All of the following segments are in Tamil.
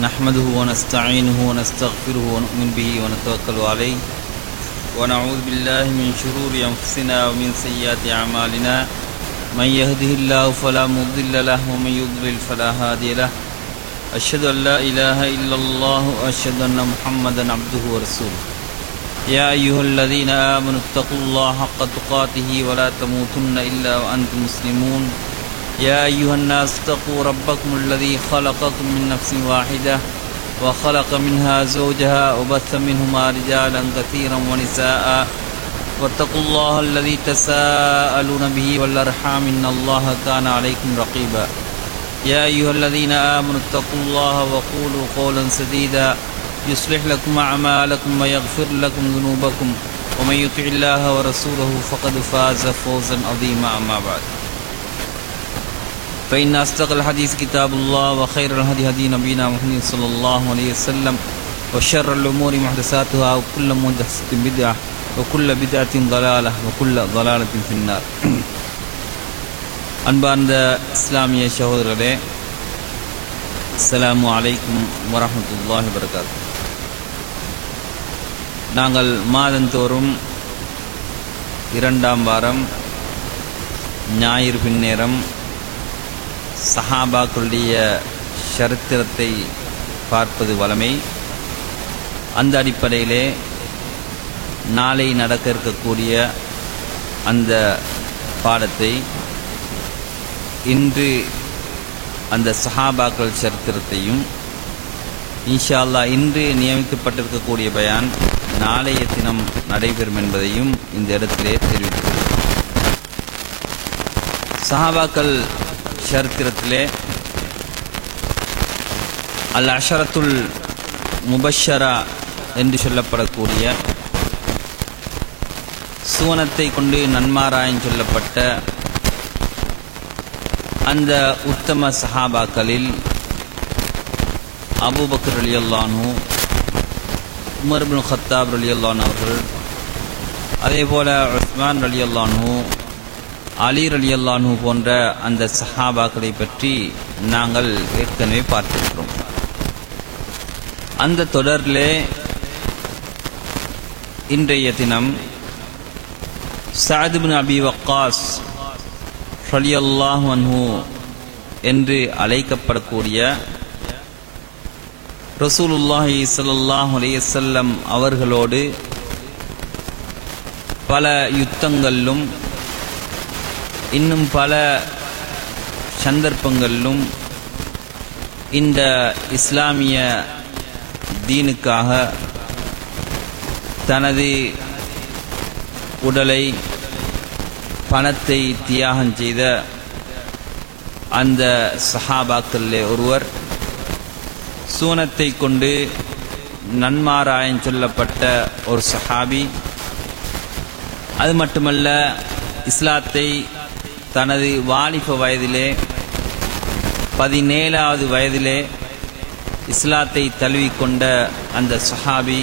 نحمده ونستعينه ونستغفره ونؤمن به ونتوكل عليه ونعوذ بالله من شرور أنفسنا ومن سيئات أعمالنا من يهده الله فلا مضل له ومن يضلل فلا هادي له أشهد أن لا إله إلا الله وأشهد أن محمدا عبده ورسوله يا أيها الذين آمنوا اتقوا الله حق تقاته ولا تموتن إلا وأنتم مسلمون يا أيها الناس اتقوا ربكم الذي خلقكم من نفس واحدة وخلق منها زوجها وبث منهما رجالا كثيرا ونساء واتقوا الله الذي تساءلون به والأرحام إن الله كان عليكم رقيبا يا أيها الذين آمنوا اتقوا الله وقولوا قولا سديدا يصلح لكم أعمالكم ويغفر لكم ذنوبكم ومن يطع الله ورسوله فقد فاز فوزا عظيما أما بعد فإن أصدق الحديث كتاب الله وخير الهدي هدي نبينا محمد صلى الله عليه وسلم وشر الأمور محدثاتها وكل محدثة بدعة وكل بدعة ضلالة وكل ضلالة في النار. அன்பார்ந்த இஸ்லாமிய சகோதரர்களே, அஸ்ஸலாமு அலைக்கும் வரஹ்மத்துல்லாஹி வபரகாத்துஹு. நாங்கள் மாதந்தோறும் இரண்டாம் வாரம் ஞாயிறு பின்னேரம் சஹாபாக்களுடைய சரித்திரத்தை பார்ப்பது வழமை. அந்த அடிப்படையிலே நாளை நடக்க இருக்கக்கூடிய அந்த பாடத்தை இன்று அந்த சஹாபாக்கள் சரித்திரத்தையும் இன்ஷா அல்லாஹ் இன்று நியமிக்கப்பட்டிருக்கக்கூடிய பயான் நாளைய தினம் நடைபெறும் என்பதையும் இந்த இடத்திலே தெரிவித்துள்ளோம். சஹாபாக்கள் சரித்திரத்திலே அல் அஷரத்துல் முபஷரா என்று சொல்லப்படக்கூடிய சுவனத்தை கொண்டு நன்மாராயம் சொல்லப்பட்ட அந்த உத்தம சஹாபாக்களில் அபூபக்கர் ரலியல்லாஹு அன்ஹு, உமர் இப்னு கத்தாப் ரலியல்லாஹு அன்ஹு அவர்கள், அதேபோல உஸ்மான் ரலியல்லாஹு அன்ஹு, அலி ரலியல்லாஹு அன்ஹு போன்ற அந்த சஹாபாக்களை பற்றி நாங்கள் ஏற்கனவே பார்த்திருக்கிறோம். அந்த தொடரிலே இன்றைய தினம் சஅத் இப்னு அபி வக்காஸ் ரலியல்லாஹு அன்ஹு என்று அழைக்கப்படக்கூடிய ரசூலுல்லாஹி ஸல்லல்லாஹு அலைஹி வஸல்லம் அவர்களோடு பல யுத்தங்களிலும் இன்னும் பல சந்தர்ப்பங்களிலும் இந்த இஸ்லாமிய தீனுக்காக தனது உடலை, பணத்தை தியாகம் செய்த அந்த சஹாபாக்களிலே ஒருவர், சூனத்தை கொண்டு நன்மாராயம் சொல்லப்பட்ட ஒரு சஹாபி. அது மட்டுமல்ல, இஸ்லாத்தை தனது வாலிப வயதிலே 17வது வயதிலே இஸ்லாத்தை தழுவிக்கொண்ட அந்த சஹாபி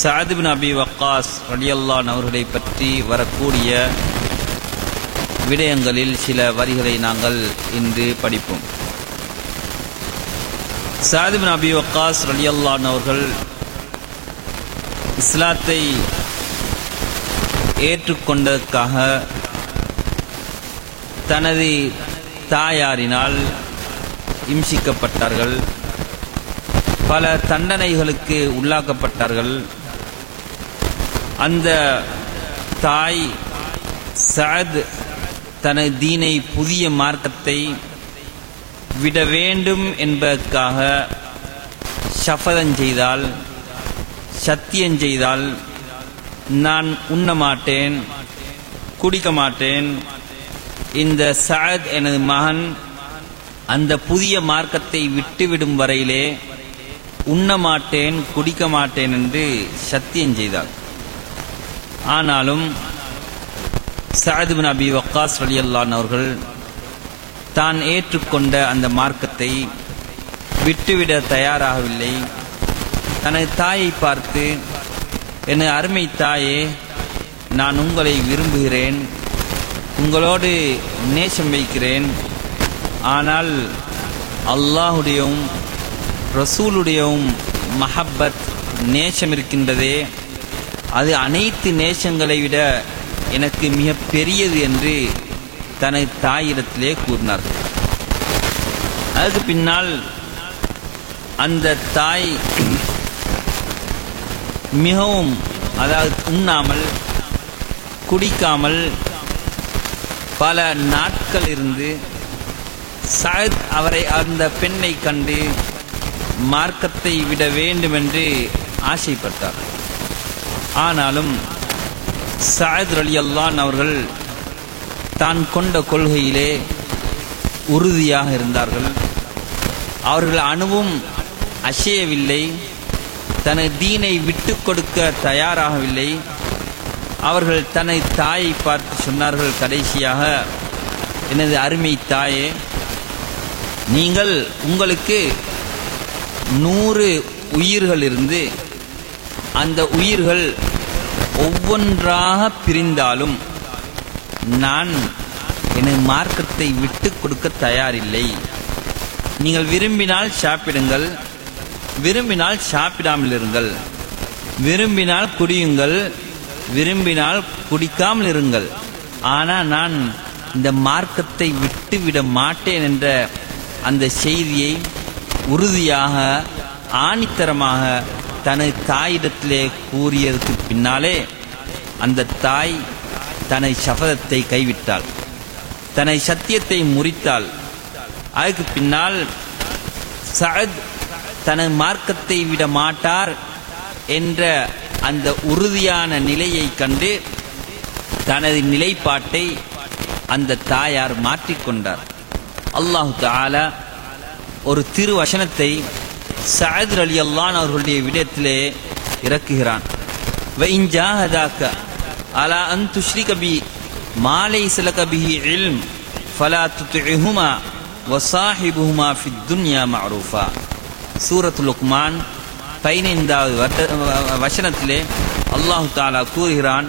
சஅத் இப்னு அபி வக்காஸ் ரலியல்லாஹு அன்ஹு அவர்களை பற்றி வரக்கூடிய விடயங்களில் சில வரிகளை நாங்கள் இன்று படிப்போம். சஅத் இப்னு அபி வக்காஸ் ரலியல்லாஹு அன்ஹு அவர்கள் இஸ்லாத்தை ஏற்றுக்கொண்டதற்காக தனது தாயாரினால் இம்சிக்கப்பட்டார்கள், பல தண்டனைகளுக்கு உள்ளாக்கப்பட்டார்கள். அந்த தாய் சஅத் தனது தீனை, புதிய மார்க்கத்தை விட வேண்டும் என்பதற்காக சபதம் செய்தால், சத்தியம் செய்தால், நான் உண்ண மாட்டேன், குடிக்க மாட்டேன், இந்த சஅத் எனது மகன் அந்த புதிய மார்க்கத்தை விட்டுவிடும் வரையிலே உண்ண மாட்டேன், குடிக்க மாட்டேன் என்று சத்தியம் செய்தார். ஆனாலும் சஅத் இப்னு அபி வக்காஸ் ரலியல்லாஹு அன்ஹு அவர்கள் தான் ஏற்றுக்கொண்ட அந்த மார்க்கத்தை விட்டுவிட தயாராகவில்லை. தனது தாயை பார்த்து, எனது அருமை தாயே, நான் உங்களை விரும்புகிறேன், உங்களோடு நேசம் வைக்கிறேன், ஆனால் அல்லாஹுடையும் ரசூலுடையவும் மஹப்பத் நேசம் இருக்கின்றதே, அது அனைத்து நேசங்களை விட எனக்கு மிக பெரியது என்று தனது தாயிடத்திலே கூறினார்கள். அதுக்கு பின்னால் அந்த தாய் மிகவும், அதாவது உண்ணாமல் குடிக்காமல் பல நாட்கள் இருந்து சஅத் அவரை, அந்த பெண்ணை கண்டு மார்க்கத்தை விட வேண்டும் என்று ஆசைப்பட்டார். ஆனாலும் சஅத் ரலியல்லாஹு அன்ஹு அவர்கள் தான் கொண்ட கொள்கையிலே உறுதியாக இருந்தார்கள். அவர்கள் அணுவும் அசையவில்லை, தனது தீனை விட்டு கொடுக்க தயாராகவில்லை. அவர்கள் தனது தாயை பார்த்து சொன்னார்கள், கடைசியாக, எனது அருமை தாயே, நீங்கள் உங்களுக்கு 100 உயிர்கள் இருந்து அந்த உயிர்கள் ஒவ்வொன்றாக பிரிந்தாலும் நான் எனது மார்க்கத்தை விட்டு கொடுக்க தயாரில்லை. நீங்கள் விரும்பினால் சாப்பிடுங்கள், விரும்பினால் சாப்பிடாமல் இருங்கள், விரும்பினால் குடியுங்கள், விரும்பினால் குடிக்காமல் இருங்கள், ஆனால் நான் இந்த மார்க்கத்தை விட்டுவிட மாட்டேன் என்ற அந்த செய்தியை உறுதியாக ஆணித்தரமாக தனது தாயிடத்திலே கூறியதற்கு பின்னாலே அந்த தாய் தனது சபதத்தை கைவிட்டாள், தனது சத்தியத்தை முறித்தாள். அதுக்கு பின்னால் சஅத் தனது மார்க்கத்தை விட மாட்டார் என்ற அந்த உறுதியான நிலையை கண்டு தனது நிலைப்பாட்டை அந்த தாயார் மாற்றிக்கொண்டார். அல்லாஹு தஆலா ஒரு திருவசனத்தை சஅத் ரலியல்லாஹு அன்ஹு அவர்களுடைய விடயத்திலே இறக்குகிறான். வஇன் ஜாஹதாக அலா அன் துஷ்ரிக பி மா லைஸ லக பிஹி இல்ம் ஃபலா துத்இஹுமா வஸாஹிபுஹுமா ஃபித் துன்யா மஅரூஃபா. சூரத்துல் லுக்மான் 15வது வசனத்திலே அல்லாஹு தஆலா கூறுகிறான்,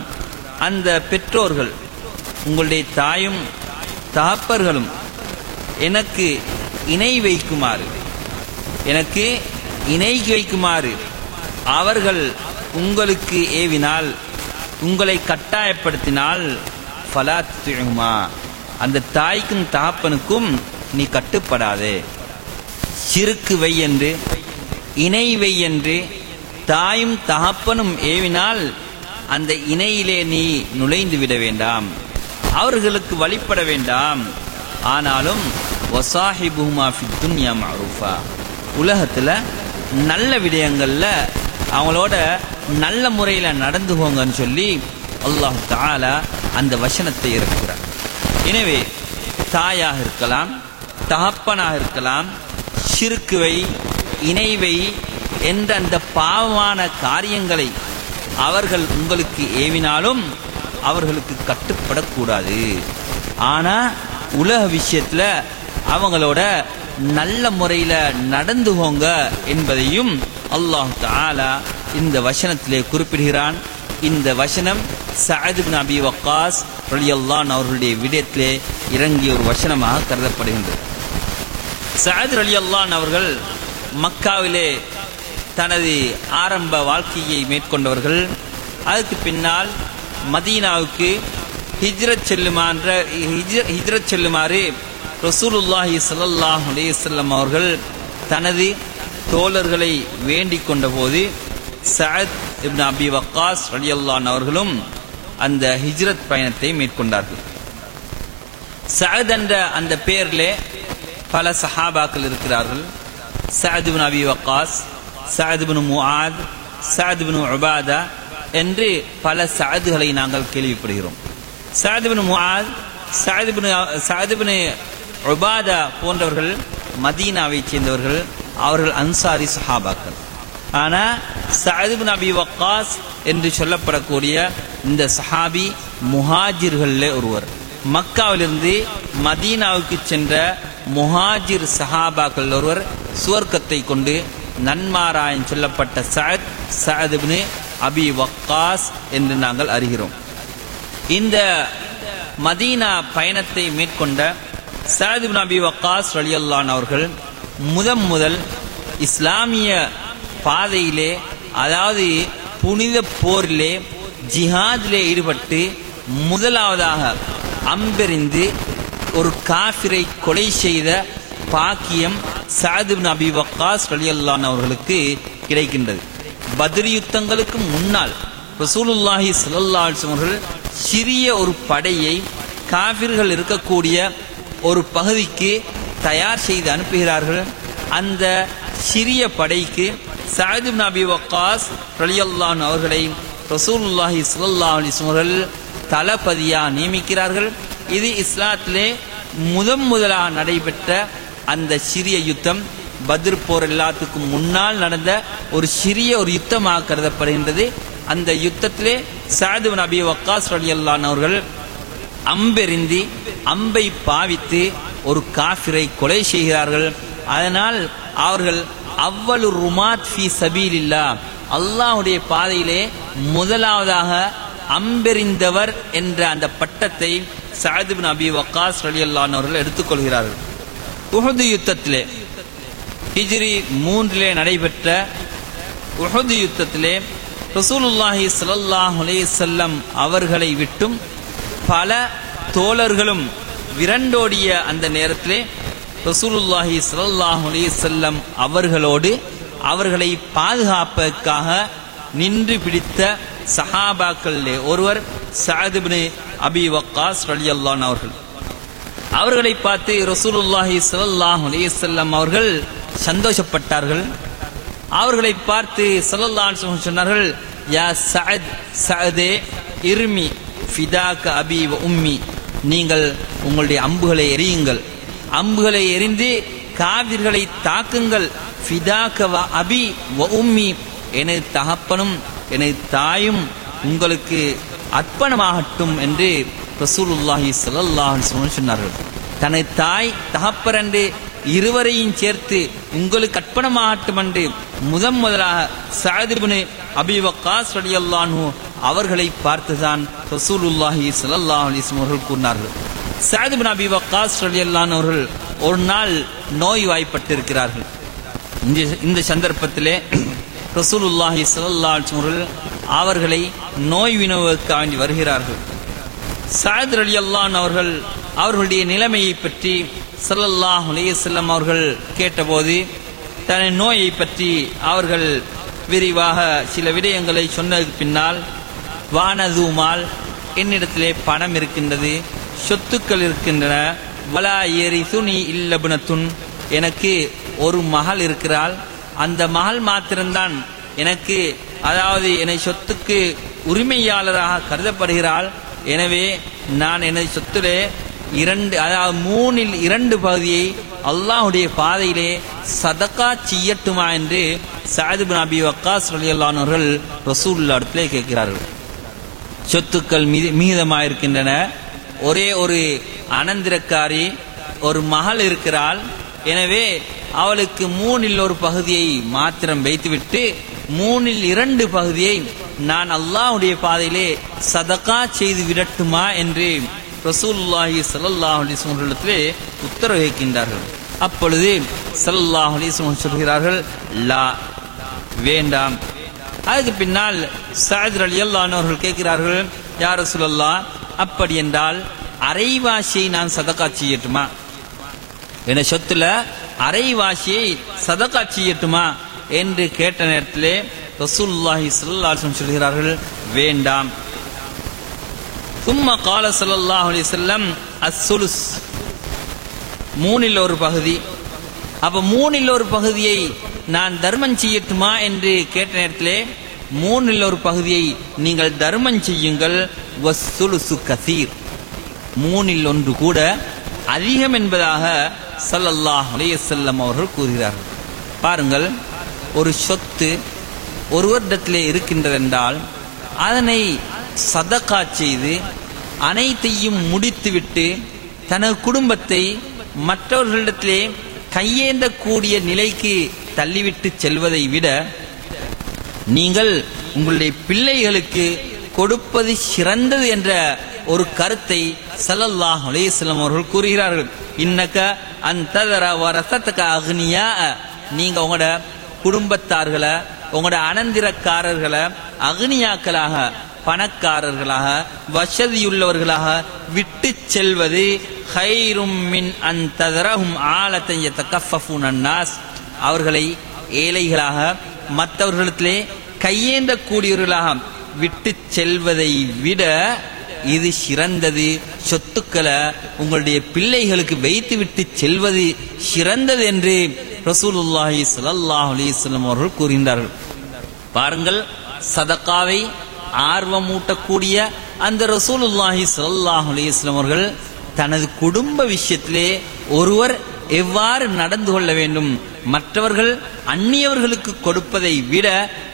அந்த பெற்றோர்கள், உங்களுடைய தாயும் தகப்பர்களும் எனக்கு இணை வைக்குமாறு, எனக்கு இணை வைக்குமாறு அவர்கள் உங்களுக்கு ஏவினால், உங்களை கட்டாயப்படுத்தினால், ஃபலா துத்இஹுமா, அந்த தாய்க்கும் தகப்பனுக்கும் நீ கட்டுப்படாதே. ஷிர்க் வை என்று, இணை வை என்று தாயும் தகப்பனும் ஏவினால் அந்த இணையிலே நீ நுழைந்து விட வேண்டாம், அவர்களுக்கு வழிபட வேண்டாம். ஆனாலும் வஸாஹிபுஹுமா ஃபித் துன்யா மஅரூஃபா, உலகத்தில் நல்ல விடயங்கள்ல அவங்களோட நல்ல முறையில் நடந்து போங்கன்னு சொல்லி அல்லாஹ் தஆலா அந்த வசனத்தை இறக்குகிறார். எனவே தாயாக இருக்கலாம், தகப்பனாக இருக்கலாம், ஷிர்க்குவை, இணைவை என்ற அந்த பாவமான காரியங்களை அவர்கள் உங்களுக்கு ஏவினாலும் அவர்களுக்கு கட்டுப்படக்கூடாது. ஆனா உலக விஷயத்துல அவங்களோட நல்ல முறையில நடந்து போங்க என்பதையும் அல்லாஹ் தஆலா இந்த வசனத்திலே குறிப்பிடுகிறான். இந்த வசனம் சஅத் இப்னு அபி வக்காஸ் ரலியல்லாஹு அன்ஹு அவர்களுடைய விடயத்திலே இறங்கிய ஒரு வசனமாக கருதப்படுகின்றது. சஅத் ரலியல்லாஹு அன்ஹு அவர்கள் மக்காவிலே தனது ஆரம்ப வாழ்க்கையை மேற்கொண்டவர்கள். அதுக்கு பின்னால் மதீனாவுக்கு ஹிஜ்ரத் செல்லுமாறு ரசூலுல்லாஹி ஸல்லல்லாஹு அலைஹி வஸல்லம் அவர்கள் தனது தோழர்களை வேண்டிக் கொண்ட போது சஅத் இப்னு அபி வக்காஸ் ரலியல்லாஹு அன்ஹு அவர்களும் அந்த ஹிஜ்ரத் பயணத்தை மேற்கொண்டார்கள். சஅத் என்ற அந்த பெயரிலே பல சஹாபாக்கள் இருக்கிறார்கள். சஅத் இப்னு அபி வக்காஸ், சஅத் இப்னு முஆத், சஅத் இப்னு உபாதா என்று பல சஅதுகளை நாங்கள் கேள்விப்படுகிறோம். சஅத் இப்னு முஆத், சஅத் இப்னு உபாதா போன்றவர்கள் மதீனாவை சேர்ந்தவர்கள், அவர்கள் அன்சாரி சஹாபாக்கள். ஆனால் சஅத் இப்னு அபி வக்காஸ் என்று சொல்லப்படக்கூடிய இந்த சஹாபி முஹாஜிர்களிலே ஒருவர். மக்காவிலிருந்து மதீனாவுக்கு சென்ற முஹாஜிர் சஹாபாக்கள் ஒருவர். சுவர்க்கத்தை கொண்டு நன்மாராயன் சொல்லப்பட்ட சஅத் இப்னு அபி வக்காஸ் என்று நாங்கள் அறிகிறோம். இந்த மதீனா பயணத்தை மேற்கொண்ட சஅத் இப்னு அபி வக்காஸ் ரலியல்லாஹு அன்ஹு அவர்கள் முதல் இஸ்லாமிய பாதையிலே, அதாவது புனித போரிலே ஜிஹாதிலே ஈடுபட்டு முதலாவதாக அம்பெறிந்து ஒரு காஃபிரை கொலை செய்த பாக்கியம் சஅத் இப்னு அபி வக்காஸ் ரலியல்லாஹு அன்ஹு அவர்களுக்கு கிடைக்கின்றது. பத்ர் யுத்தங்களுக்கு முன்னால் ரசூலுல்லாஹி ஸல்லல்லாஹு அலைஹி வஸல்லம் அவர்கள் சிறிய ஒரு படையை காஃபிர்கள் இருக்கக்கூடிய ஒரு பகுதிக்கு தயார் செய்து அனுப்புகிறார்கள். அந்த சிறிய படைக்கு சஅத் இப்னு அபி வக்காஸ் ரலியல்லாஹு அன்ஹு அவர்களை ரசூலுல்லாஹி ஸல்லல்லாஹு அலைஹி வஸல்லம் அவர்கள் தளபதியாக நியமிக்கிறார்கள். இது இஸ்லாத்திலே முதலாக நடைபெற்ற அந்த சிறிய யுத்தம் பத்ர் போர் எல்லாத்துக்கும் முன்னால் நடந்த ஒரு சிறிய ஒரு யுத்தமாக கருதப்படுகின்றது. அந்த யுத்தத்திலே சஅத் இப்னு அபி வக்காஸ் ரலியல்லாஹு அன்ஹு அவர்கள் அம்பெறிந்தி அம்பை பாவித்து ஒரு காஃபிரை கொலை செய்கிறார்கள். அதனால் அவர்கள் அவ்வளு ருமாத் ஃபி சபீலில்லாஹ், அல்லாஹ்வுடைய பாதையிலே முதலாவதாக அம்பெறிந்தவர் என்ற அந்த பட்டத்தை சஅத் இப்னு அபி வக்காஸ் ரலியல்லாஹு அன்ஹு அவர்கள் எடுத்துக்கொள்கிறார்கள். உஹது யுத்தத்திலே ஹிஜ்ரி 3 நடைபெற்ற உஹது யுத்தத்திலே ரசூலுல்லாஹி ஸல்லல்லாஹு அலைஹி வஸல்லம் அவர்களை விட்டும் பல தோழர்களும் விரண்டோடிய அந்த நேரத்திலே ரசூலுல்லாஹி ஸல்லல்லாஹு அலைஹி வஸல்லம் அவர்களோடு அவர்களை பாதுகாப்பதற்காக நின்று பிடித்த சஹாபாக்களிலே ஒருவர் சஅத் இப்னு அபி வக்காஸ் ரலியல்லாஹு அன்ஹு அவர்கள். அவர்களை பார்த்து ரசூலுல்லாஹி ஸல்லல்லாஹு அலைஹி வஸல்லம் அவர்கள் சந்தோஷப்பட்டார்கள். அவர்களை பார்த்து ஸல்லல்லாஹு அலைஹி வஸல்லம் சொன்னார்கள், யா சஅத், சஅதே இர்மி ஃபிதாக அபி வ உம்மி, நீங்கள் உங்களுடைய அம்புகளை எறியுங்கள், அம்புகளை எறிந்து காவிர்களை தாக்குங்கள். ஃபிதாக வ அபி வ உம்மி, எனது தகப்பனும் எனது தாயும் உங்களுக்கு அர்ப்பணமாகட்டும் என்று ரசூலுல்லாஹி ஸல்லல்லாஹு அலைஹி வஸல்லம் சொன்னார்கள். தனது தாய் தகப்பர் என்று இருவரையும் சேர்த்து உங்களுக்கு அர்ப்பணமாகட்டும் என்று முதலாக சஅத் இப்னு அபி வக்காஸ் ரலியல்லாஹு அன்ஹு அவர்களை பார்த்துதான் ரசூலுல்லாஹி ஸல்லல்லாஹு அலைஹி வஸல்லம் அவர்கள் கூறினார்கள். சஅத் இப்னு அபி வக்காஸ் ரலியல்லாஹு அன்ஹு அவர்கள் ஒரு நாள் நோய்வாய்ப்பட்டிருக்கிறார்கள். இந்த சந்தர்ப்பத்திலே ரசூலுல்லாஹி ஸல்லல்லாஹு அலைஹி வஸல்லம் அவர்களை நோய் வினவுவதற்காக வேண்டி வருகிறார்கள். சஅத் ரலியல்லாஹு அன்ஹு அவர்கள் அவர்களுடைய நிலைமையை பற்றி ஸல்லல்லாஹு அலைஹி வஸல்லம் அவர்கள் கேட்டபோது தன் நோயை பற்றி அவர்கள் விரிவாக சில விடயங்களை சொன்னதுக்கு பின்னால், வானதுமால், என்னிடத்திலே பணம் இருக்கின்றது, சொத்துக்கள் இருக்கின்றன, வலா யரிசுனி இல்ல இப்னத்துன், எனக்கு ஒரு மகள் இருக்கிறாள், அந்த மகள் மாத்திரம்தான் எனக்கு, அதாவது என்னை சொத்துக்கு உரிமையாளராக கருதப்படுகிறாள். எனவே நான் எனது சொத்திலே 3/2 பகுதியை அல்லாஹ்வுடைய பாதையிலே சதகா செய்யட்டுமா என்று சஅத் இப்னு அபி வக்காஸ் ரலியல்லாஹு அன்ஹு அவர்கள் ரசூலுல்லாஹ் இடத்திலே கேட்கிறார்கள். சொத்துக்கள் மீதமாயிருக்கின்றன, ஒரே ஒரு அனந்திரக்காரி ஒரு மகள் இருக்கிறாள், எனவே அவளுக்கு 3/1 பகுதியை மாத்திரம் வைத்துவிட்டு 3/2 பகுதியை நான் அல்லாஹ்வுடைய பாதையிலே சதகா செய்து விடட்டுமா என்று ரசூலுல்லாஹி ஸல்லல்லாஹு அலைஹி வஸல்லம் உத்தரவு கேட்கின்றார்கள். அப்பொழுது ஸல்லல்லாஹு அலைஹி வஸல்லம் சொல்கிறார்கள், லா, வேண்டாம். அதுக்கு பின்னால் சஅத் ரலியல்லாஹு அன்ஹு அவர்கள் கேட்கிறார்கள், யா ரசூலல்லாஹ், அப்படி என்றால் அரைவாசியை நான் சதகா செய்யட்டுமா, என சொத்துல அரைவாசியை சதகா செய்யட்டுமா என்று கேட்ட நேரத்திலே ரசூலுல்லாஹி ஸல்லல்லாஹு அலைஹி வஸல்லம் சொல்கிறார்கள், வேண்டாம். சும்மா கால ஸல்லல்லாஹு அலைஹி வஸல்லம் அஸ்ஸுலுஸ், 3/1 பகுதி. அப்ப 3/1 பகுதியை நான் தர்மம் செய்யட்டுமா என்று கேட்ட நேரத்திலே 3/1 பகுதியை நீங்கள் தர்மம் செய்யுங்கள், வஸ்ஸுலுசு கஸீர், 3/1 கூட அதிகம் என்பதாக ஸல்லல்லாஹு அலைஹி வஸல்லம் அவர்கள் கூறுகிறார்கள். பாருங்கள், ஒரு சொத்து ஒருவரிடத்திலே இருக்கின்றதென்றால் அதனை சதகா செய்து அனைத்தையும் முடித்துவிட்டு தனது குடும்பத்தை மற்றவர்களிடத்திலே கையேந்தக்கூடிய நிலைக்கு தள்ளிவிட்டு செல்வதை விட நீங்கள் உங்களுடைய பிள்ளைகளுக்கு கொடுப்பது சிறந்தது என்ற ஒரு கருத்தை ஸல்லல்லாஹு அலைஹி வஸல்லம் அவர்கள் கூறுகிறார்கள். இன்னக அன்ததர வரஸதக அக்னியா, நீங்க உங்களோட குடும்பத்தார்களை உங்களோட அனந்திரக்காரர்களை அக்னியாக்களாக பணக்காரர்களாக வசதியுள்ளவர்களாக விட்டு செல்வது ஹைரும் மின் அன் ததரஹும் ஆலத்தன் யதகஃபஃபூன அன்னாஸ், அவர்களை ஏழைகளாக மற்றவர்களிடத்திலே கையேந்த கூடியவர்களாக விட்டு செல்வதை விட இது சிறந்தது. சொத்துக்களை உங்களுடைய பிள்ளைகளுக்கு வைத்து விட்டு செல்வது சிறந்தது என்று ரசூலுல்லாஹி ஸல்லல்லாஹு அலைஹி வஸல்லம் அவர்கள் கூறுகின்றார்கள். பாருங்கள், சதகாவை ஆர்வமூட்டக்கூடிய அந்த ரசூலுல்லாஹி ஸல்லல்லாஹு அலைஹி வஸல்லம் அவர்கள் தனது குடும்ப விஷயத்திலே ஒருவர் எவ்வாறு நடந்து கொள்ள வேண்டும், மற்றவர்கள் அந்நியவர்களுக்கு கொடுப்பதை விட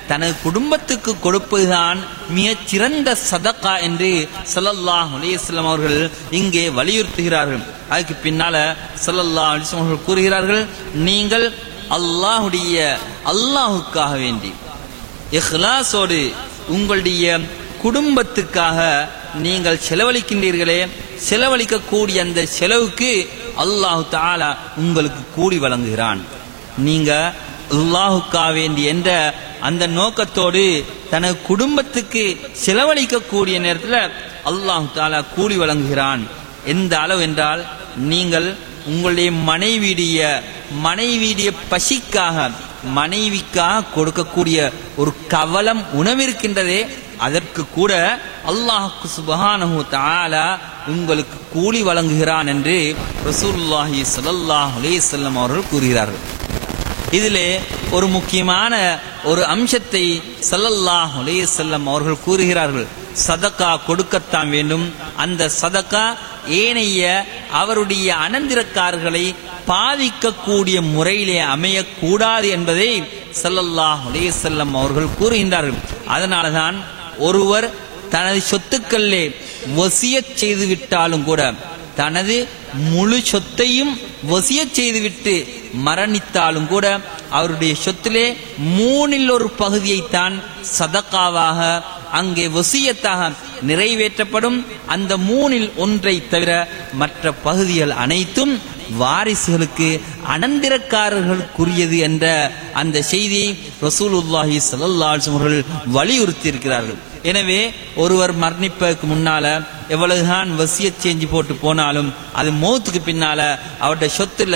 தனது குடும்பத்துக்கு கொடுப்பதுதான் மிகச் சிறந்த சதகா என்று ஸல்லல்லாஹு அலைஹி வஸல்லம் அவர்கள் இங்கே வலியுறுத்துகிறார்கள். அதுக்கு பின்னால ஸல்லல்லாஹு அலைஹி வஸல்லம் அவர்கள் கூறுகிறார்கள், நீங்கள் அல்லாஹுக்காக வேண்டி இஹ்லாஸோடு உங்களுடைய குடும்பத்துக்காக நீங்கள் செலவழிக்கின்றீர்களே, செலவழிக்கக்கூடிய அந்த செலவுக்கு அல்லாஹு தஆலா உங்களுக்கு கூலி வழங்குகிறான். நீங்க அல்லாஹுக்காக வேண்டி என்ற அந்த நோக்கத்தோடு தனது குடும்பத்துக்கு செலவழிக்கக்கூடிய நேரத்தில் அல்லாஹு தஆலா கூலி வழங்குகிறான். எந்த அளவு என்றால், நீங்கள் உங்களுடைய மனைவியுடைய பசிக்காக மனைவிக்காக கொடுக்கக்கூடிய ஒரு கவலம் உணவிருக்கின்றதே, அதற்கு கூட அல்லாஹ் சுப்ஹானஹு தஆலா உங்களுக்கு கூலி வழங்குகிறான் என்று ரசூலுல்லாஹி ஸல்லல்லாஹு அலைஹி வஸல்லம் அவர்கள் கூறுகிறார்கள். இதிலே ஒரு முக்கியமான ஒரு அம்சத்தை ஸல்லல்லாஹு அலைஹி வஸல்லம் அவர்கள் கூறுகிறார்கள். சதகா கொடுக்கத்தான் வேண்டும். அந்த சதகா ஏனைய அவருடைய அனந்திரக்காரர்களை பாதிக்கக்கூடிய முறையிலே அமையக்கூடாது என்பதை ஸல்லல்லாஹு அலைஹி வஸல்லம் அவர்கள் கூறுகின்றார்கள். அதனால்தான் ஒருவர் தனது சொத்துக்களிலே வசியத் செய்து விட்டாலும் கூட தனது முழு சொத்தையும் வசியத் செய்துவிட்டு மரணித்தாலும் கூட அவருடைய சொத்திலே 1/3 பகுதியைத்தான் சதகாவாக அங்கே வசியத்தாக நிறைவேற்றப்படும். அந்த 1/3 தவிர மற்ற பகுதிகள் அனைத்தும் வாரிசுகளுக்கு அனந்திரக்காரர்களுக்குரியது என்ற அந்த செய்தியை ரசூலுல்லாஹி ஸல்லல்லாஹு அலைஹி வஸல்லம் அவர்கள் வலியுறுத்தி இருக்கிறார்கள். எனவே ஒருவர் மரணிப்பதற்கு முன்னால எவ்வளவுதான் வசியத் செஞ்சு போட்டு போனாலும் அது மௌத்துக்கு பின்னால அவருடைய சொத்துல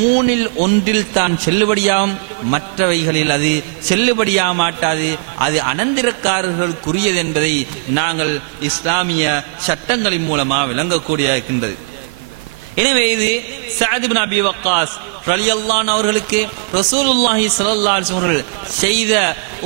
1/3 தான் செல்லுபடியாகும், மற்றவைகளில் அது செல்லுபடியாக மாட்டாது. அது அனந்திரக்காரர்களுக்குரியது என்பதை நாங்கள் இஸ்லாமிய சட்டங்களின் மூலமாக விளங்கக்கூடிய இருக்கின்றது. எனவே இது சஅத் இப்னு அபி வக்காஸ் ரலியல்லாஹு அன்ஹு அவர்களுக்கு ரசூலுல்லாஹி ஸல்லல்லாஹு அலைஹி வஸல்லம் அவர்கள் செய்த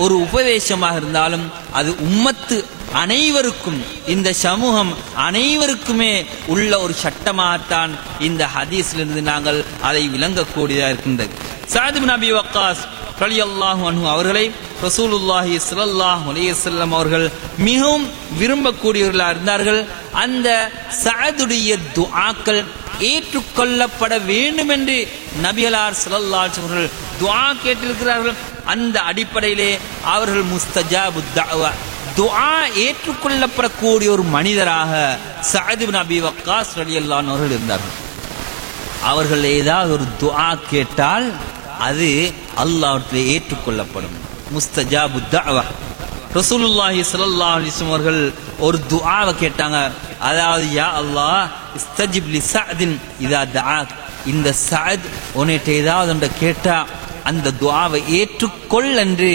ஒரு உபதேசமாக இருந்தாலும் அது உம்மத்து அனைவருக்கும், இந்த சமூகம் அனைவருக்குமே உள்ள ஒரு சட்டமாகத்தான் இந்த ஹதீஸிலிருந்து நாங்கள் அதை விளங்கக்கூடியதாக இருக்கின்றது. சஅத் இப்னு அபி வக்காஸ் ரலியல்லாஹு அன்ஹு அவர்களை ரசூலுல்லாஹி ஸல்லல்லாஹு அலைஹி வஸல்லம் அவர்கள் மிகவும் விரும்பக்கூடியவர்களாக இருந்தார்கள். அந்த சஅதுடைய துஆக்கள் ஏற்றுக்கொள்ளப்பட வேண்டும் என்று நபிகளார் ஸல்லல்லாஹு அலைஹி வஸல்லம் அவர்கள் துஆ கேட்டிருக்கிறார்கள். அந்த அடிப்படையிலே அவர்கள் முஸ்தஜாபு தஅவா, துஆ ஏற்றுக்கொள்ளப்படக்கூடிய ஒரு மனிதராக சஅத் இப்னு அபி வக்காஸ் ரலியல்லாஹு அன்ஹு அவர்கள் இருந்தார்கள். அவர்கள் ஏதாவது ஒரு துஆ கேட்டால் அது அல்லாஹ்விடத்தில் ஏற்றுக்கொள்ளப்படும். முஸ்தஜாபு தஅவா. ரசூலுல்லாஹி ஸல்லல்லாஹு அலைஹி வஸல்லம் அவர்கள் ஒரு துஆவை கேட்டாங்க. அதாவது, யா அல்லாஹ் இஸ்தஜிப் லி சஅதின் இதா தஆக், இந்த சஅத் உன்னிட்ட ஏதாவது ஒன்றை கேட்டா அந்த துஆவை ஏற்றுக்கொள் என்று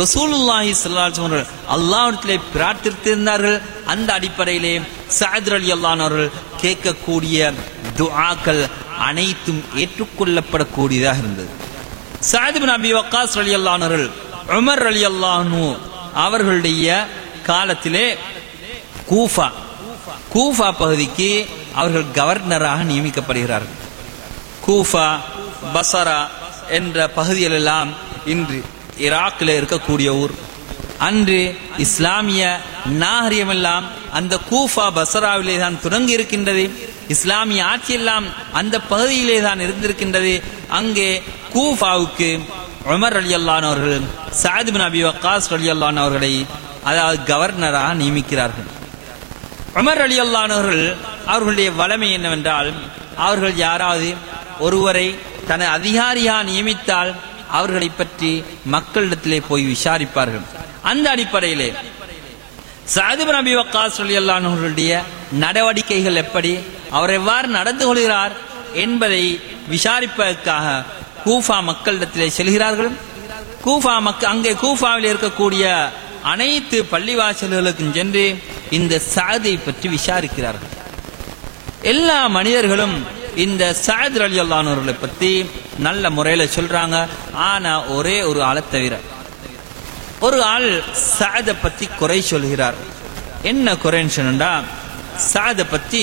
ரசூலுல்லாஹி ஸல்லல்லாஹு அலைஹி வஸல்லம் அல்லாஹ்விடத்திலே பிரார்த்தித்திருந்தார்கள். அந்த அடிப்படையிலே சஅத் ரலியல்லாஹு அன்ஹு அவர்கள் கேட்கக்கூடிய துஆக்கள் அனைத்தும் ஏற்றுக்கொள்ளப்படக்கூடியதாக இருந்தது. சஅத் இப்னு அபி வக்காஸ் ரலியல்லாஹு அன்ஹு அவர்கள் உமர் ரலியல்லாஹு அன்ஹு அவர்களுடைய காலத்திலே கூஃபா பகுதிக்கு அவர்கள் கவர்னராக நியமிக்கப்படுகிறார்கள். கூஃபா, பசரா என்ற பகுதிகளெல்லாம் இன்று ஈராக்கில் இருக்கக்கூடிய ஊர். அன்று இஸ்லாமிய நாகரிகமெல்லாம் அந்த கூஃபா பசராவிலே தான் தொடங்கி இருக்கின்றது. இஸ்லாமிய ஆட்சியெல்லாம் அந்த பகுதியிலே தான் இருந்திருக்கின்றது. அங்கே கூஃபாவுக்கு உமர் ரலியல்லாஹு அன்ஹு அவர்கள் சஅத் இப்னு அபி வக்காஸ் ரலியல்லாஹு அன்ஹு அவர்களை அதாவது கவர்னராக நியமிக்கிறார்கள். உமர் ரலியல்லாஹு அன்ஹு அவர்களுடைய வளமை என்னவென்றால், அவர்கள் யாராவது ஒருவரை தனது அதிகாரியாக நியமித்தால் அவர்களை பற்றி மக்களிடத்திலே போய் விசாரிப்பார்கள். அந்த அடிப்படையிலே சஅத் இப்னு அபி வக்காஸ் ரலியல்லாஹு அன்ஹு அவர்களுடைய நடவடிக்கைகள் எப்படி, அவர் எவ்வாறு நடந்து கொள்கிறார் என்பதை விசாரிப்பதற்காக கூஃபா மக்களிடத்திலே செல்கிறார்கள். அங்கே கூஃபாவில் இருக்கக்கூடிய அனைத்து பள்ளிவாசல்களுக்கும் சென்று இந்த சஅதை பற்றி விசாரிக்கிறார்கள். எல்லா மனிதர்களும் இந்த சஅத் ரலியல்லாஹு அன்ஹு அவர்களை பற்றி நல்ல முறையில் சொல்றாங்க. ஆனா ஒரே ஒரு ஆளை தவிர ஒரு ஆள் சஅதை பற்றி குறை சொல்கிறார். என்ன குறைன்னு சொன்னா, சஅதை பற்றி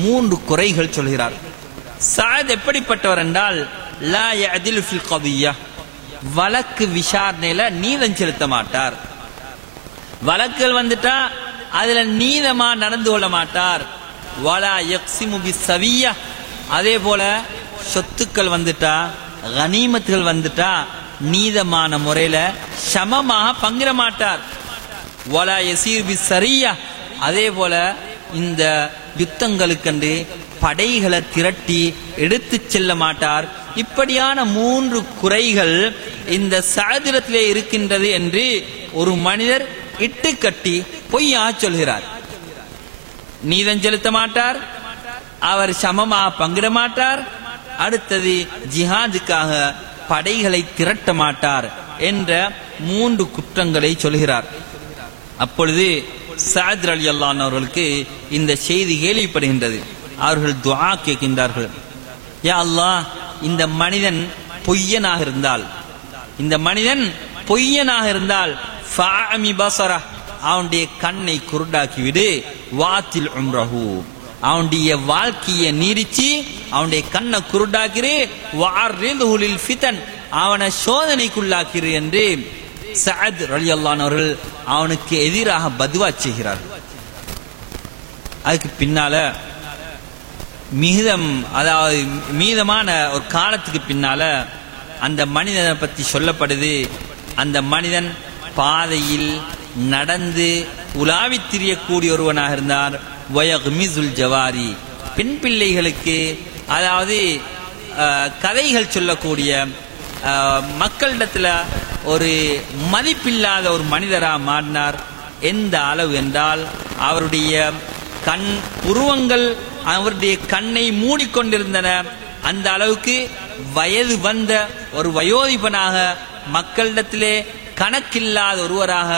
3 குறைகள் சொல்கிறார். சஅத் எப்படிப்பட்டவர் என்றால், லா யஅதிலு ஃபில் கதிய்யா, வழக்கு விசாரணையில நீதம் செலுத்த மாட்டார். வழக்குகள் வந்துட்டா அதுல நீதமா நடந்து கொள்ள மாட்டார். வலா யக்ஸிமு பிஸ்ஸவிய்யா, அதே போல சொத்துக்கள் வந்துட்டா, கனிமத்துகள் வந்துட்டா நீதமான முறையில சமமாக பங்கிட மாட்டார். வலா யஸீர் பிஸ்ஸரிய்யா, அதே போல இந்த யுத்தங்களுக்கென்று படைகளை திரட்டி எடுத்து செல்ல மாட்டார். இப்படியான 3 குறைகள் இந்த சஅதிரத்திலே இருக்கின்றது என்று ஒரு மனிதர் இட்டுக்கட்டி பொய்யா சொல்கிறார். நீதம் செலுத்த மாட்டார், அவர் சமமாக பங்கிட மாட்டார், அடுத்தது ஜிஹாதுக்காக படைகளை திரட்ட மாட்டார் என்ற 3 குற்றங்களை சொல்கிறார். அப்பொழுது சஅத் ரலியல்லாஹு அன்ஹு அவர்களுக்கு இந்த செய்தி கேள்விப்படுகின்றது. அவர்கள் துஆ கேட்கின்றார்கள், யா அல்லாஹ், இந்த மனிதன் பொய்யனாக இருந்தால் ஃபஅமி பஸரா, அவனுடைய கண்ணை குருடாக்கிவிடு, வாத்தில் உம்ரஹு, அவனுடைய வாழ்க்கையை நீரிச்சு அவனுடைய கண்ணை குருடாக்கிரு, வஅர்ரிதுஹு லில் ஃபிதன், அவனை சோதனைக்குள்ளாக்கிரு என்று சஅத் ரலியல்லாஹு அன்ஹு அவர்கள் அவனுக்கு எதிராக பதுவா செய்கிறார்கள். அதுக்கு பின்னால மீதமான ஒரு காலத்துக்கு பின்னால அந்த மனிதனை பற்றி சொல்லப்படுது. அந்த மனிதன் பாதையில் நடந்து உலாவி திரியக்கூடிய ஒருவனாக இருந்தார். வயக்மிசுல் ஜவாரி, பெண் பிள்ளைகளுக்கு அதாவது கதைகள் சொல்லக்கூடிய மக்களிடத்துல ஒரு மதிப்பில்லாத ஒரு மனிதராக மாறினார். எந்த அளவு என்றால், அவருடைய கண் உருவங்கள் அவருடைய கண்ணை மூடிக்கொண்டிருந்தன. அந்த அளவுக்கு வயது வந்த ஒரு வயோதிபனாக, மக்களிடத்திலே கணக்கில்லாத ஒருவராக,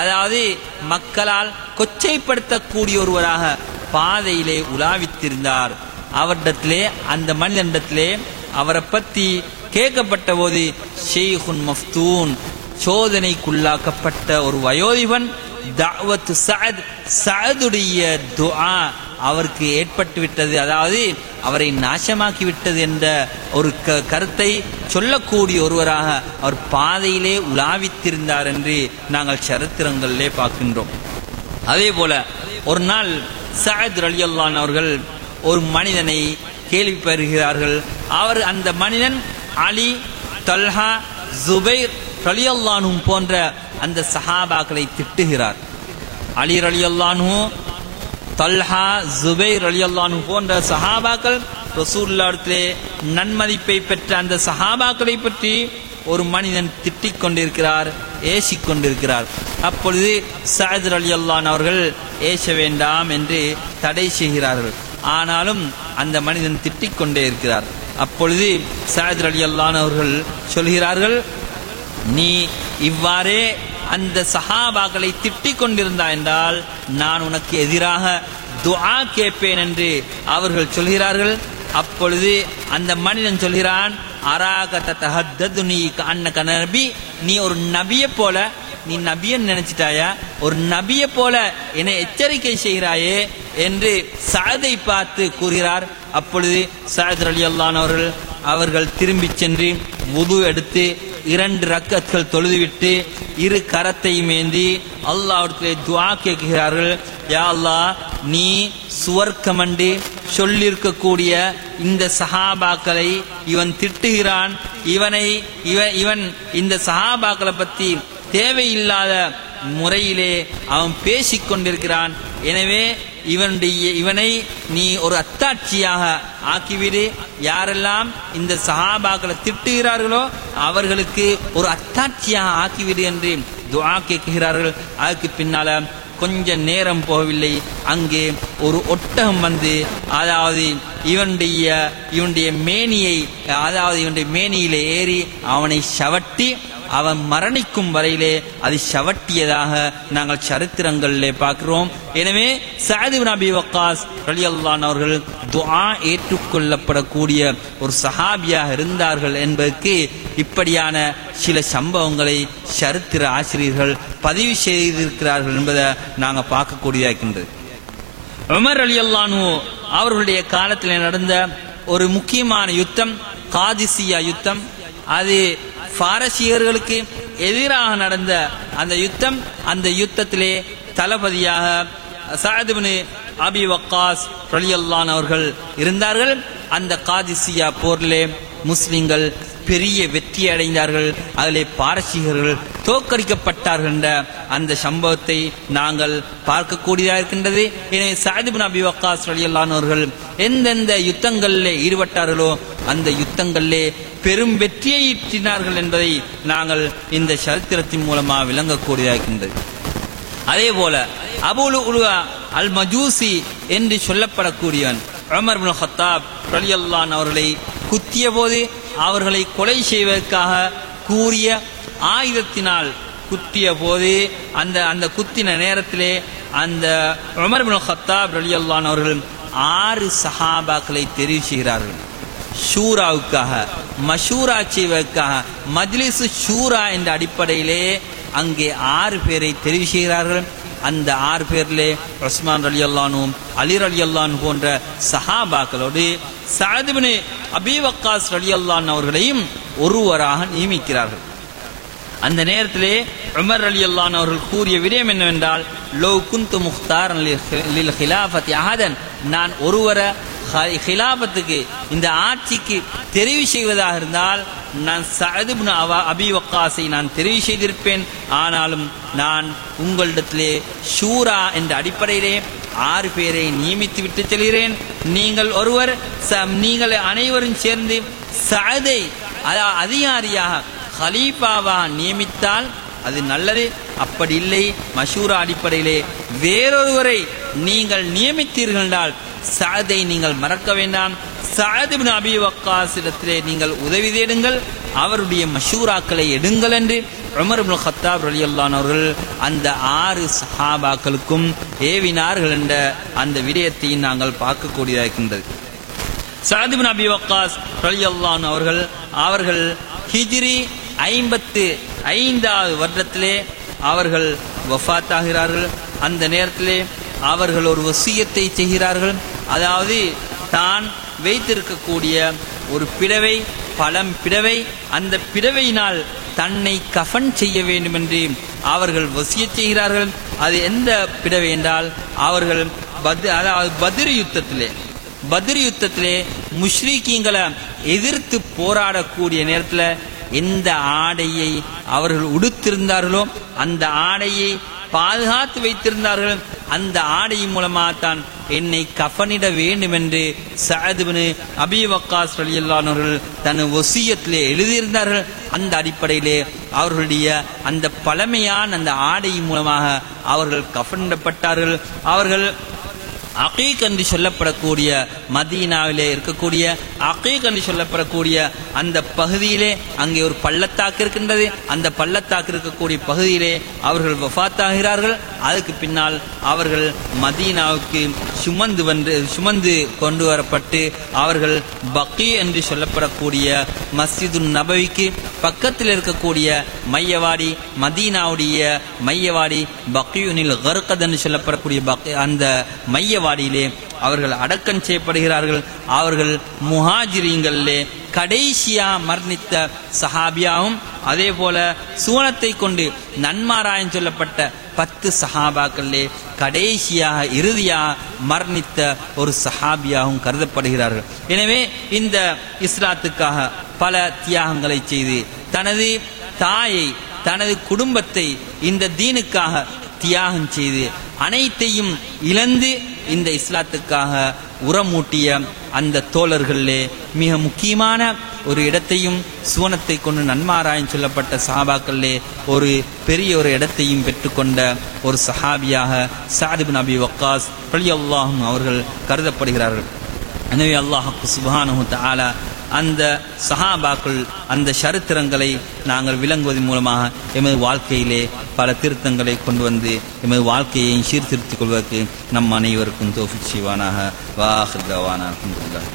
அதாவது மக்களால் கொச்சைப்படுத்தக்கூடிய ஒருவராக பாதையிலே உலாவித்திருந்தார். அவரிடத்திலே, அந்த மனிதனிடத்திலே அவரை பற்றி கேட்கப்பட்ட போது, ஷெய்குன் மஃப்தூன், சோதனைக்குள்ளாக்கப்பட்ட ஒரு வயோதிபன், தஅவத்து சஅத், சஅதுடைய துஆ அவருக்கு ஏற்பட்டு விட்டது, அதாவது அவரை நாசமாக்கி விட்டது என்ற ஒரு கருத்தை சொல்லக்கூடிய ஒருவராக அவர் பாதையிலே உலாவித்திருந்தார் என்று நாங்கள் சரித்திரங்களிலே பார்க்கின்றோம். அதே போல ஒரு நாள் சஅத் ரலியல்லாஹு அன்ஹு அவர்கள் ஒரு மனிதனை கேள்விப்படுகிறார்கள். அவர், அந்த மனிதன் அலி, தல்ஹா, ஜுபைர் ரலியல்லாஹு அன்ஹு போன்ற அந்த சஹாபாக்களை திட்டுகிறார். அலி ரலியல்லாஹு அன்ஹு, தல்ஹா, ஜுபைர் ரலியல்லாஹு அன்ஹு போன்ற சஹாபாக்கள், ரசூலுல்லாஹ்விடத்திலே நன்மதிப்பை பெற்ற அந்த சஹாபாக்களை பற்றி ஒரு மனிதன் திட்டிக் கொண்டிருக்கிறார், ஏசிக் கொண்டிருக்கிறார். அப்பொழுது சஅத் ரலியல்லாஹு அன்ஹு அவர்கள் ஏச வேண்டாம் என்று தடை செய்கிறார்கள். ஆனாலும் அந்த மனிதன் திட்டிக் கொண்டே இருக்கிறார். அப்பொழுது சஅத் ரலியல்லாஹு அன்ஹு அவர்கள் சொல்கிறார்கள், நீ இவ்வாறே அந்த சஹாபாக்களை திட்டிக் கொண்டிருந்தாய் என்றால் நான் உனக்கு எதிராக துஆ கேட்பேன் என்று அவர்கள் சொல்கிறார்கள். அப்பொழுது அந்த மனிதன் சொல்கிறான், அராக தஹத்ததுனி கஅன்னக நபி, நீ ஒரு நபியை போல, நீ நபியன்னு நினைச்சிட்டாயா, ஒரு நபியை போல என்னை எச்சரிக்கை செய்கிறாயே என்று சஅதை பார்த்து கூறுகிறார். அப்பொழுது சஅத் ரலியல்லாஹு அன்ஹு அவர்கள் திரும்பி சென்று வுது எடுத்து 2 ரக்கத்கள் தொழுதுவிட்டு 2 கரத்தையும் ஏந்தி அல்லாஹ்விடத்திலே துஆ கேட்கிறார்கள். யா அல்லாஹ், நீ சுவர்க்கமண்டு சொல்லியிருக்கக்கூடிய இந்த சஹாபாக்களை இவன் திட்டுகிறான், இவன் இந்த சஹாபாக்களை பற்றி தேவையில்லாத முறையிலே அவன் பேசிக் கொண்டிருக்கிறான். எனவே இவனை நீ ஒரு அத்தாட்சியாக ஆக்கிவிடு. யாரெல்லாம் இந்த சஹாபாக்களை திட்டுகிறார்களோ அவர்களுக்கு ஒரு அத்தாட்சியாக ஆக்கிவிடு என்று துஆ கேட்கிறார்கள். அதுக்கு பின்னால கொஞ்ச நேரம் போகவில்லை, அங்கே ஒரு ஒட்டகம் வந்து அதாவது இவனுடைய மேனியை அதாவது இவனுடைய மேனியிலே ஏறி அவனை சவட்டி அவன் மரணிக்கும் வரையிலே அது சவட்டியதாக நாங்கள் சரித்திரங்களிலே பார்க்கிறோம். எனவே சஅத் இப்னு அபி வக்காஸ் ரலியல்லாஹு அன்ஹு அவர்கள் துஆ ஏற்றுக்கொள்ளப்படக்கூடிய ஒரு சஹாபியாக இருந்தார்கள் என்பதற்கு இப்படியான சில சம்பவங்களை சரித்திர ஆசிரியர்கள் பதிவு செய்திருக்கிறார்கள் என்பதை நாங்கள் பார்க்கக்கூடியதாக இருக்கின்றது. உமர் ரலியல்லாஹு அன்ஹு அவர்களுடைய காலத்தில் நடந்த ஒரு முக்கியமான யுத்தம் காதிசியா யுத்தம். அது பாரசீகர்களுக்கு எதிராக நடந்த அந்த யுத்தம். அந்த யுத்தத்திலே தளபதியாக சஅத் இப்னு அபி வக்காஸ் ரலியல்லாஹு அன்ஹு அவர்கள் இருந்தார்கள். அந்த காதிசியா போரிலே முஸ்லிம்கள் பெரிய வெற்றி அடைந்தார்கள். அதிலே பாரசீகர்கள் தோற்கடிக்கப்பட்டார்கள் என்ற அந்த சம்பவத்தை நாங்கள் பார்க்கக்கூடியதாக இருக்கின்றது. எனவே சஅத் இப்னு அபி வக்காஸ் ரலியல்லாஹு அன்ஹு அவர்கள் எந்தெந்த யுத்தங்களிலே ஈடுபட்டார்களோ அந்த யுத்தங்களிலே பெரும் வெற்றியை ஈட்டினார்கள் என்பதை நாங்கள் இந்த சரித்திரத்தின் மூலமாக விளங்கக்கூடியதாக இருக்கின்றது. அதே போல அபூ லுஅ்லுஅ அல் மஜூசி என்று சொல்லப்படக்கூடியவன் உமர் இப்னு கத்தாப் ரலியல்லாஹு அன்ஹு அவர்களை குத்திய போது அவர்களை கொலை செய்வதற்காக கூறிய ஆயுதத்தினால் குத்திய போது அந்த குத்தின நேரத்திலே அந்த உமர் இப்னு கத்தாப் ரலியல்லாஹு அன்ஹு அவர்கள் 6 சஹாபாக்களை தெரிவு செய்கிறார்கள். ஷூராவுக்காக மஷூரா செய்வதற்காக மஜ்லிஸ் ஷூரா என்ற அடிப்படையிலே அங்கே 6 பேரை தெரிவு செய்கிறார்கள். அந்த 6 பேரிலே உஸ்மான் ரலியல்லாஹு அன்ஹு, அலி ரலியல்லாஹு அன்ஹு போன்ற சஹாபாக்களோடு சஅத் இப்னு அபி வக்காஸ் ரலியல்லாஹு அன்ஹு அவர்களையும் ஒருவராக நியமிக்கிறார்கள். அந்த நேரத்திலே உமர் ரலியல்லாஹு அன்ஹு அவர்கள் கூறிய விடயம் என்னவென்றால், லோ குன்து முக்தாரன் லில் ஹிலாஃபத்தி அஹதன், நான் ஒருவரை ஹிலாபத்துக்கு இந்த ஆட்சிக்கு தெரிவு செய்வதாக இருந்தால் நான் சஅத் இப்னு அபி வக்காஸை நான் தெரிவு செய்திருப்பேன். ஆனாலும் நான் உங்களிடத்திலே ஷூரா என்ற அடிப்படையிலே 6 பேரை நியமித்து விட்டு செல்கிறேன். நீங்கள் அனைவரும் சேர்ந்து சஅதை அதிகாரியாக ஹலீஃபாவாக நியமித்தால் அது நல்லது. அப்படி இல்லை, மஷூரா அடிப்படையிலே வேறொருவரை நீங்கள் நியமித்தீர்கள் என்றால் சஅதை நீங்கள் மறக்க வேண்டாம். சஅத் இப்னு அபி வக்காஸ் இடத்திலே நீங்கள் உதவி தேடுங்கள், அவருடைய மஷூராக்களை எடுங்கள் என்று உமர் இப்னு கத்தாப் ரலியல்லாஹு அன்ஹு அவர்கள் அந்த 6 சஹாபாக்களுக்கும் ஏவினார்கள் என்ற அந்த விடயத்தை நாங்கள் பார்க்கக்கூடியதாக இருக்கின்றது. சஅத் இப்னு அபி வக்காஸ் ரலியல்லாஹு அன்ஹு அவர்கள் ஹிஜ்ரி 55வது வருடத்திலே அவர்கள் வஃபாத்தாகிறார்கள். அந்த நேரத்திலே அவர்கள் ஒரு வசியத்தை செய்கிறார்கள். அதாவது தான் வைத்திருக்கக்கூடிய ஒரு பிடவை, பழம் பிடவை, அந்த பிடவையினால் தன்னை கஃன் செய்ய வேண்டும் என்று அவர்கள் வசியத் செய்கிறார்கள். அது எந்த பிடவை என்றால், அவர்கள் பத்ர் யுத்தத்திலே முஷ்ரிக்கீங்களை எதிர்த்து போராடக்கூடிய நேரத்தில் எந்த ஆடையை அவர்கள் உடுத்திருந்தார்களோ அந்த ஆடையை பாதுகாத்து வைத்திருந்தார்கள். அந்த ஆடையின் மூலமாகத்தான் என்னை கஃனிட வேண்டும் என்று சஅத் இப்னு அபி வக்காஸ் ரலியல்லாஹு அன்ஹு அவர்கள் தன் வசியத்திலே எழுதியிருந்தார்கள். அந்த அடிப்படையிலே அவர்களுடைய அந்த பழமையான அந்த ஆடையின் மூலமாக அவர்கள் கஃனிடப்பட்டார்கள். அவர்கள் அகீக் என்று சொல்லப்படக்கூடிய மதீனாவிலே இருக்கக்கூடிய அகீக் என்று சொல்லப்படக்கூடிய அந்த பகுதியிலே அங்கே ஒரு பள்ளத்தாக்கு இருக்கின்றது. அந்த பள்ளத்தாக்கு இருக்கக்கூடிய பகுதியிலே அவர்கள் வஃபாத்தாகிறார்கள். அதுக்கு பின்னால் அவர்கள் மதீனாவுக்கு சுமந்து கொண்டு வரப்பட்டு அவர்கள் பக்கி என்று சொல்லப்படக்கூடிய மஸ்ஜிதுன் நபவிக்கு பக்கத்தில் இருக்கக்கூடிய மையவாடி, மதீனாவுடைய மையவாடி பக்கியுனில் கர்கத் என்று சொல்லப்படக்கூடிய அந்த மையவாடியிலே அவர்கள் அடக்கம் செய்யப்படுகிறார்கள். அவர்கள் முஹாஜிரீங்களிலே கடைசியா மரணித்த சஹாபியாவும், அதே போல சுவனத்தை கொண்டு நன்மாராயம் சொல்லப்பட்ட 10 சஹாபாக்களிலே கடைசியாக இறுதியாக மரணித்த ஒரு சஹாபியாகவும் கருதப்படுகிறார்கள். எனவே இந்த இஸ்லாத்துக்காக பல தியாகங்களை செய்து தனது தாயை, தனது குடும்பத்தை இந்த தீனுக்காக தியாகம் செய்து அனைத்தையும் இழந்து இந்த இஸ்லாத்துக்காக உரமூட்டிய அந்த தோழர்களிலே மிக முக்கியமான ஒரு இடத்தையும் சுவனத்தை கொண்டு நன்மாராயம் சொல்லப்பட்ட சஹாபாக்களிலே ஒரு பெரிய ஒரு இடத்தையும் பெற்றுக்கொண்ட ஒரு சஹாபியாக சஅத் இப்னு அபி வக்காஸ் ரலியல்லாஹு அன்ஹு அவர்கள் கருதப்படுகிறார்கள். எனவே அல்லாஹ் சுப்ஹானஹு தஆலா அந்த சஹாபாக்கள் அந்த சரித்திரங்களை நாங்கள் விளங்குவதன் மூலமாக எமது வாழ்க்கையிலே பல திருத்தங்களை கொண்டு வந்து எமது வாழ்க்கையை சீர்திருத்திக் கொள்வதற்கு நம் அனைவருக்கும் தௌஃபீக் செய்வானாக. வா ஆகிர் தஅவானா அல்ஹம்துலில்லாஹ்.